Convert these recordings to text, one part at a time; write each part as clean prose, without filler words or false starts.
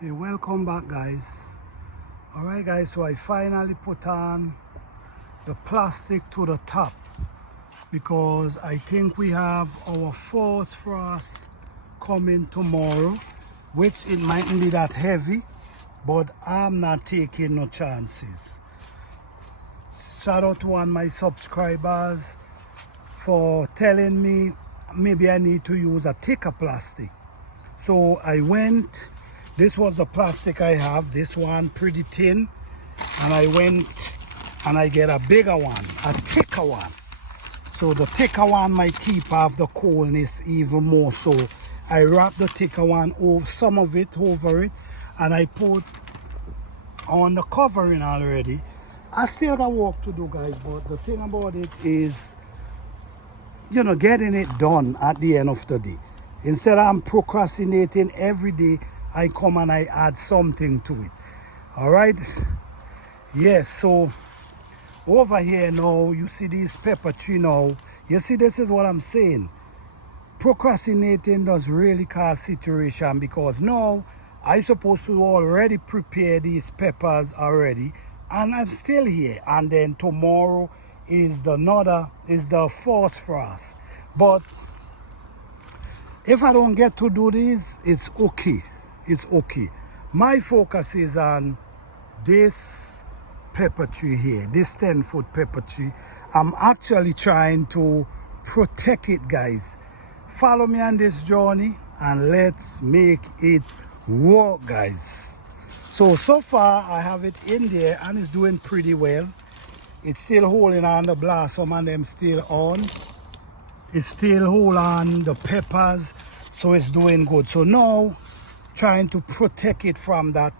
Hey, welcome back, guys. All right, guys, so I finally put on the plastic to the top because I think we have our fourth frost coming tomorrow, which it mightn't be that heavy, but I'm not taking no chances. Shout out to one of my subscribers for telling me maybe I need to use a thicker plastic. So I went, this was the plastic I have, this one pretty thin, and I went and I get a bigger one, a thicker one. So the thicker one might keep off the coldness even more. So I wrap the thicker one over, some of it over it, and I put on the covering already. I still got work to do, guys, but the thing about it is, you know, getting it done at the end of the day. Instead of I'm procrastinating every day, I come and I add something to it. All right? Yes, so over here now, you see this pepper tree now. You see, this is what I'm saying. Procrastinating does really cause situation because now I supposed to already prepare these peppers already, and I'm still here. And then tomorrow is the fourth frost. But if I don't get to do this, it's okay. It's okay. My focus is on this pepper tree here, this 10-foot pepper tree. I'm actually trying to protect it, guys. Follow me on this journey and let's make it work, guys. So far I have it in there and it's doing pretty well. It's still holding on the blossom and them still on. It's still hold on the peppers, so it's doing good. So now trying to protect it from that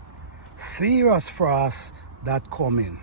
serious frost that coming.